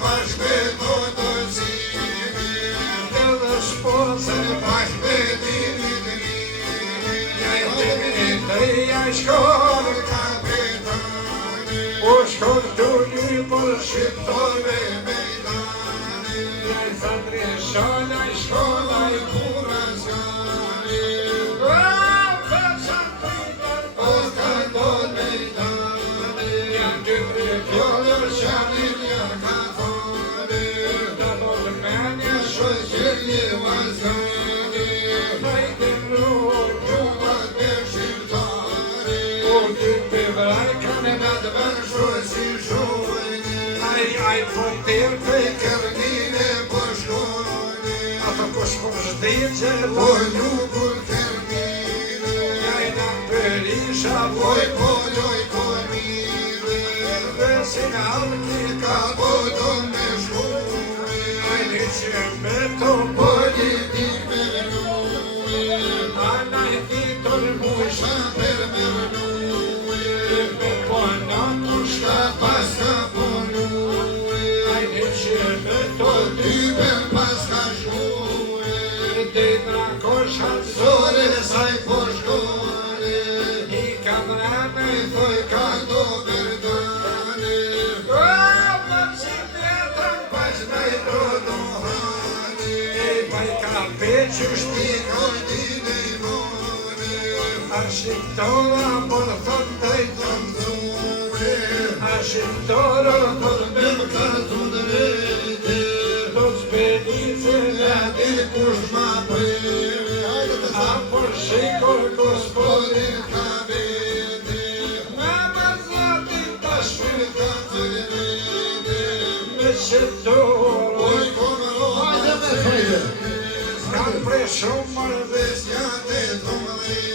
bashkëto të cimi, edhe shpoce bashkëtimi të lini, jajtimi të jashkor kapitani, o shkor të një për shqiptore mejdani, jajtëndri sholaj shkolaj kurazjani, Voi lucruri termine, ai na perisha voi poloi comire, vesin alti ca podome șcure, ai nici meto politic per noi, anai titul mușa per noi, pe ponatul pasca por noi, ai nici meto per pasca șcure, de dracoșa sore sai por șcure, i camrane voi canto verdane, si pietra pasnai rodohane, vai capeciu știi Ticodine mone, așiptora morfondei Tanzure, așiptora Vorbim ca tu drete, toți benițele Din cușma preve, apor și corcospori Podin cabete, namazati tașuri Cați vede, meșetor Oi cum roade, scam preșumăr Vestiate domnule,